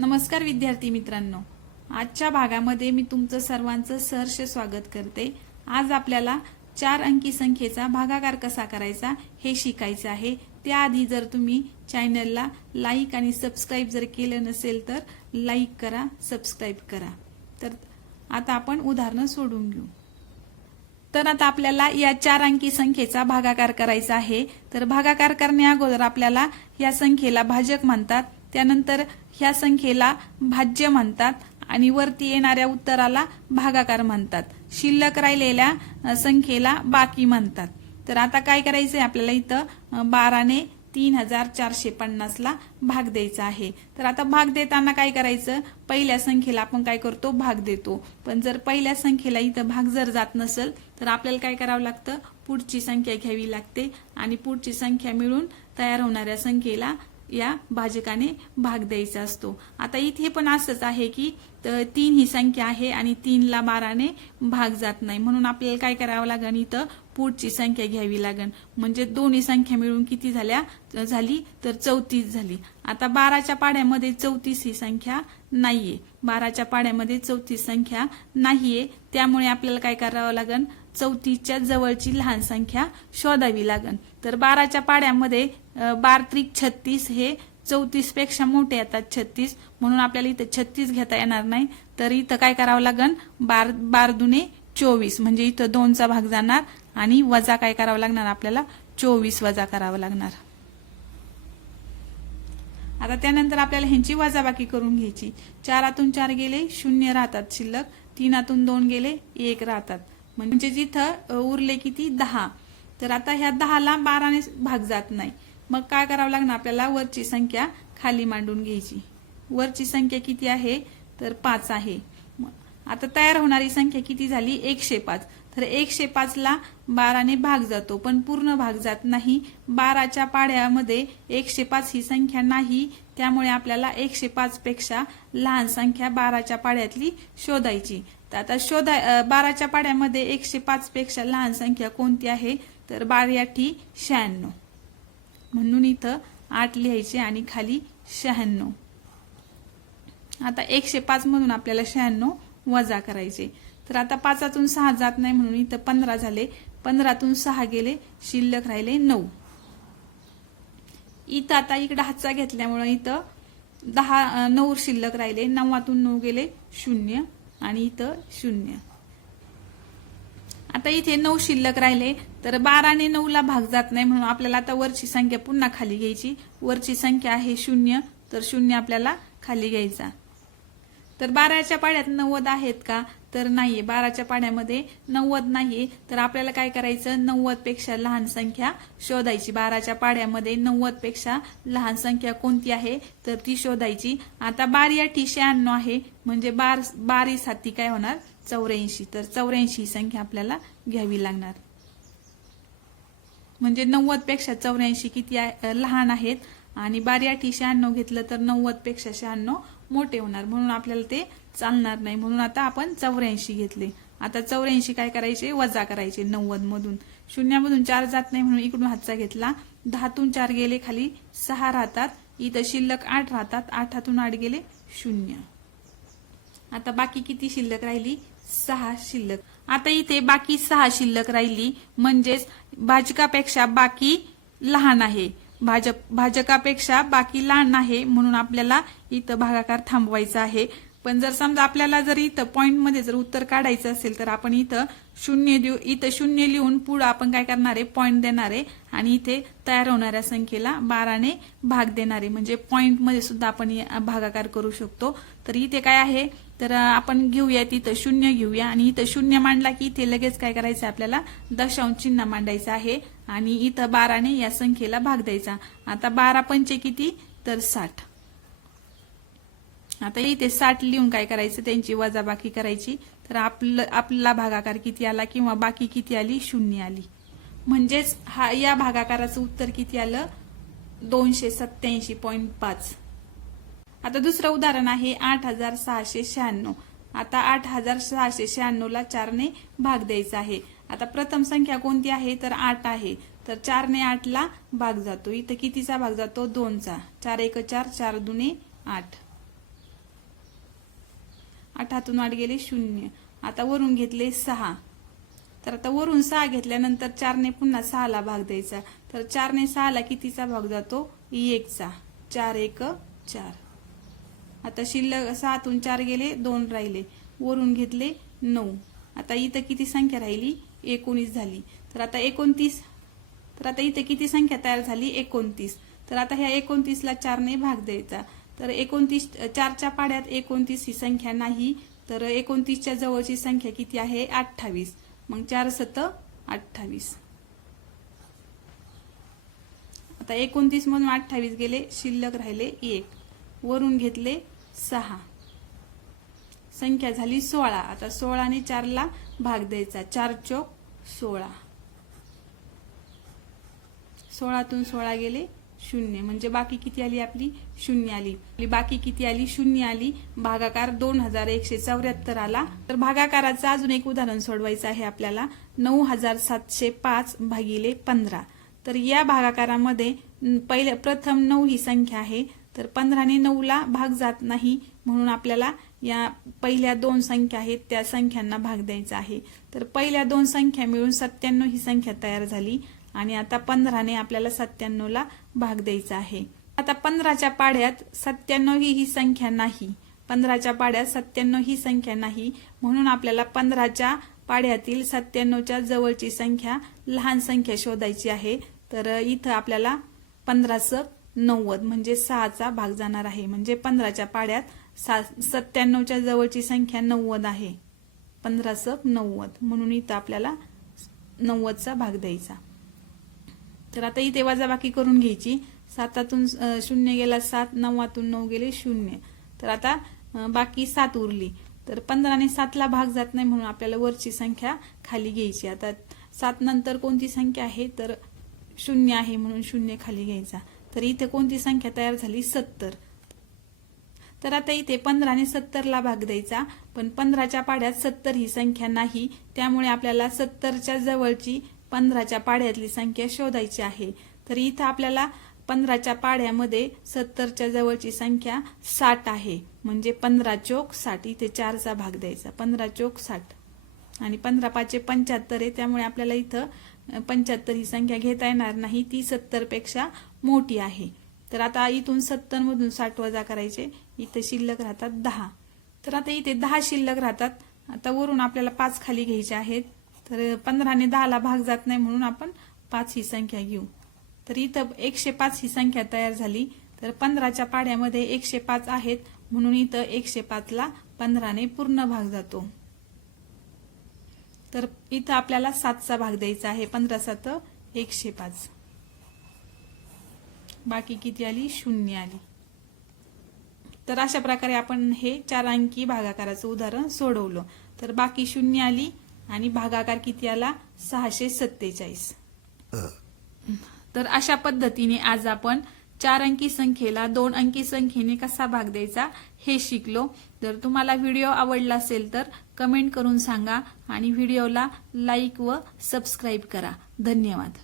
नमस्कार विद्यार्थी मित्रांनो, आजच्या भागामध्ये मी तुमचं सर्वांचं सहर्ष स्वागत करते। आज आपल्याला 4 अंकी संख्येचा भागाकार कसा करायचा हे शिकायचं आहे। त्याआधी जर तुम्ही चॅनलला लाईक आणि सबस्क्राइब जर केलं नसेल तर लाईक करा, सबस्क्राइब करा। तर आता आपण उदाहरण सोडून घेऊ। तर आता आपल्याला या 4 अंकी संख्येचा भागाकार करायचा आहे। तर भागाकार करण्या अगोदर आपल्याला या संख्येला भाजक म्हणतात, त्यानंतर ह्या संख्येला भाज्य म्हणतात आणि वरती येणाऱ्या उत्तराला भागाकार म्हणतात। शिल्लक राहिलेल्या संख्येला बाकी म्हणतात। तर आता काय करायचंय आपल्याला, इथं 12 ने 3450 ला भाग द्यायचा आहे। तर आता भाग देताना काय करायचं, पहिल्या संख्येला आपण काय करतो, भाग देतो। पण जर पहिल्या संख्येला इथं भाग जर जात नसेल तर आपल्याला काय करावं लागतं, पुढची संख्या घ्यावी लागते आणि पुढची संख्या मिळून तयार होणाऱ्या संख्येला या भाजकाने भाग द्यायचा असतो। आता इथे पण असंच आहे की 3 ही संख्या आहे आणि 3 ला 12 ने भाग जात नाही, म्हणून आपल्याला काय करावं लागेल, इथं पुढची संख्या घ्यावी लागेल। म्हणजे दोन्ही संख्या मिळून किती झाली तर 34 झाली। आता 12च्या पाढ्यामध्ये 34 ही संख्या नाहीये, 12च्या पाढ्यामध्ये 34 संख्या नाहीये, त्यामुळे आपल्याला काय करावं लागेल, 34च्या जवळची लहान संख्या शोधावी लागेल। तर 12च्या पाढ्यामध्ये 12 त्रिक 36 हे 34 पेक्षा मोठे येतात 36, म्हणून आपल्याला इथं 36 घेता येणार नाही। तर इथं काय करावं लागेल, 12 दुने 24, म्हणजे इथं 2चा भाग जाणार आणि वजा काय करावं लागणार, आपल्याला 24 वजा करावं लागणार। आता त्यानंतर आपल्याला ह्यांची वजाबाकी करून घ्यायची। 4 4 गेले 0 राहतात शिल्लक, 3 2 गेले 1 राहतात, म्हणजे जिथं उरले किती 10। तर आता ह्या 10 ला 12 ने भाग जात नाही, मग काय करावं लागणार, आपल्याला वरची संख्या खाली मांडून घ्यायची। वरची संख्या किती आहे तर 5 आहे। आता तयार होणारी संख्या किती झाली 105। तर 105 ला 12 ने भाग जातो पण पूर्ण भाग जात नाही। 12च्या पाढ्यामध्ये 105 ही संख्या नाही, त्यामुळे आपल्याला 105 पेक्षा लहान संख्या 12च्या पाढ्यातली शोधायची। तर आता 12च्या पाढ्यामध्ये 105 पेक्षा लहान संख्या कोणती आहे तर 12 8 96, म्हणून इथं 8 लिहायचे आणि खाली 96। आता 105 मधून आपल्याला 96 वजा करायचे। तर आता 5तून 6 जात नाही, म्हणून इथं 15 झाले, 15तून 6 गेले, शिल्लक राहिले 9। इथं आता इकडे हातचा घेतल्यामुळे इथं 9 शिल्लक राहिले, 9तून 9 गेले 0 आणि इथं 0। आता इथे 9 शिल्लक राहिले, तर 12 ने 9 ला भाग जात नाही, म्हणून आपल्याला आता वरची संख्या पुन्हा खाली घ्यायची। वरची संख्या आहे 0, तर 0 आपल्याला खाली घ्यायचा। तर 12च्या पाढ्यात 90 आहेत का तर नाहीये, 12च्या पाढ्यामध्ये 90 नाहीये। तर आपल्याला काय करायचं, 90 पेक्षा लहान संख्या शोधायची। 12च्या पाढ्यामध्ये 90 पेक्षा लहान संख्या कोणती आहे तर ती शोधायची। आता 12 8 96 आहे, म्हणजे 12 7 काय होणार 84। तर 84 ही संख्या आपल्याला घ्यावी लागणार, म्हणजे 90 पेक्षा 84 किती लहान आहेत आणि 12 8 96 घेतलं तर 90 पेक्षा 96 मोठे होणार, म्हणून आपल्याला ते चालणार नाही, म्हणून आता आपण 84 घेतले। आता 84 काय करायचे, वजा करायचे 90 मधून। 0 मधून 4 जात नाही, म्हणून इकडून हातचा घेतला। 10तून 4 गेले खाली 6 राहतात, इथं शिल्लक 8 राहतात, 8तून 8 गेले 0। आता बाकी किती शिल्लक राहिली, 6 शिल्लक। आता इथे बाकी 6 शिल्लक राहिली, म्हणजेच भाजकापेक्षा बाकी लहान आहे, भाजकापेक्षा बाकी लहान आहे, म्हणून आपल्याला इथं भागाकार थांबवायचा आहे। पण जर समजा आपल्याला जर इथं पॉइंट मध्ये जर उत्तर काढायचं असेल तर आपण इथं 0 देऊ, इथं 0 लिहून पुढे आपण काय करणार आहे, पॉइंट देणार आहे आणि इथे तयार होणाऱ्या संख्येला 12 ने भाग देणार आहे, म्हणजे पॉइंट मध्ये सुद्धा आपण भागाकार करू शकतो। तर इथे काय आहे, तर आपण घेऊया तिथं 0 घेऊया आणि इथं 0 मांडला की इथे लगेच काय करायचं, आपल्याला दशांश चिन्ह मांडायचं आहे आणि इथं 12 ने या संख्येला भाग द्यायचा। आता 12 पंचे किती तर 60। आता इथे 60 लिहून काय करायचं, त्यांची वजाबाकी करायची। तर आपला भागाकार किती आला किंवा बाकी किती आली, 0 आली, म्हणजेच या भागाकाराचं उत्तर किती आलं 287.5। आता दुसरं उदाहरण आहे 8696। आता 8696 ला 4 ने भाग द्यायचा आहे। आता प्रथम संख्या कोणती आहे तर 8 आहे, तर 4 ने 8 ला भाग जातो। इथं कितीचा भाग जातो 2चा, 4 1 4, 4 2 8। 8 हातून 8 गेले 0. आता वरून घेतले 6. तर आता वरून 6 घेतल्यानंतर 4 ने पुन्हा 6 ला भाग द्यायचा. तर 4 ने 6 ला कितीचा भाग जातो? 1 चा. 4 1 4. आता शिल्लक 6 तून 4 गेले 2 राहिले. वरून घेतले 9. आता इथं किती संख्या राहिली? 19 झाली. तर आता 29. तर आता इथे किती संख्या तयार झाली? 29. तर आता ह्या 29 ला 4 ने भाग द्यायचा. तर 29 4च्या पाड्यात 29 ही संख्या नाही. तर 29च्या जवळची संख्या किती आहे? 28. मग 4 7 28. आता 29 मधून 28 गेले, शिल्लक राहिले 1. वरून घेतले 6. संख्या झाली 16. आता 16 ने 4 ला भाग द्यायचा. 4 चौक 16. 16 तून 16 गेले 0. म्हणजे बाकी किती आली आपली? 0 आली. बाकी किती आली? 0 आली. भागाकार 2174 आला. तर भागाकाराचं अजून एक उदाहरण सोडवायचं आहे आपल्याला. 9705 भागिले 15. तर या भागाकारामध्ये प्रथम 9 ही संख्या आहे. तर 15 ने 9 ला भाग जात नाही, म्हणून आपल्याला या पहिल्या 2 संख्या आहेत त्या संख्यांना भाग द्यायचा आहे. तर पहिल्या 2 संख्या मिळून 97 ही संख्या तयार झाली. आणि आता 15 ने आपल्याला 97 ला भाग द्यायचा आहे. आता 15च्या पाड्यात 97 ही संख्या नाही. 15च्या पाड्यात 97 ही संख्या नाही, म्हणून आपल्याला 15च्या पाड्यातील 97च्या जवळची संख्या लहान संख्या शोधायची आहे. तर इथं आपल्याला 15 90 म्हणजे 6चा भाग जाणार आहे. म्हणजे 15च्या पाड्यात 97च्या जवळची संख्या 90 आहे. 15 90, म्हणून इथं आपल्याला 90चा भाग द्यायचा. तर आता इथे वजाबाकी करून घ्यायची. 7तून 0 गेला 7, 9तून 9 गेले 0. तर आता बाकी 7 उरली. तर 15 ने 7 ला भाग जात नाही, म्हणून आपल्याला वरची संख्या खाली घ्यायची. आता 7 नंतर कोणती संख्या आहे? तर 0 आहे, म्हणून 0 खाली घ्यायचा. तर इथे कोणती संख्या तयार झाली? 70. तर आता इथे 15 ने 70 ला भाग द्यायचा, पण 15च्या पाड्यात 70 ही संख्या नाही. त्यामुळे आपल्याला 70च्या जवळची 15च्या पाड्यातली संख्या शोधायची आहे. तर इथं आपल्याला 15च्या पाड्यामध्ये 70च्या जवळची संख्या 60 आहे. म्हणजे 15 चौक 60. इथे 4चा भाग द्यायचा. 15 चौक 60. आणि 15 5 75 आहे, त्यामुळे आपल्याला इथं 75 ही संख्या घेता येणार नाही. ती 70 पेक्षा मोठी आहे. तर आता इथून 70 मधून 60 वजा करायचे. इथे शिल्लक राहतात 10. तर आता इथे 10 शिल्लक राहतात. आता वरून आपल्याला 5 खाली घ्यायचे आहेत. तर 15 ने 10 ला भाग जात नाही, म्हणून आपण 5 ही संख्या घेऊ. तर इथं 105 ही संख्या तयार झाली. तर 15च्या पाड्यामध्ये 105 आहेत, म्हणून इथं 105 ला 15 ने पूर्ण भाग जातो. तर इथं आपल्याला 7चा भाग द्यायचा आहे. 15 7 105. बाकी किती आली? 0 आली. तर अशा प्रकारे आपण हे 4 अंकी भागाकाराचं उदाहरण सोडवलं. तर बाकी 0 आली आणि भागाकार किती आला? 647. तर अशा पद्धतीने आज आपण 4 अंकी संख्येला 2 अंकी संख्येने कसा भाग द्यायचा हे शिकलो. जर तुम्हाला व्हिडिओ आवडला असेल तर कमेंट करून सांगा आणि व्हिडिओला लाईक व सबस्क्राईब करा. धन्यवाद.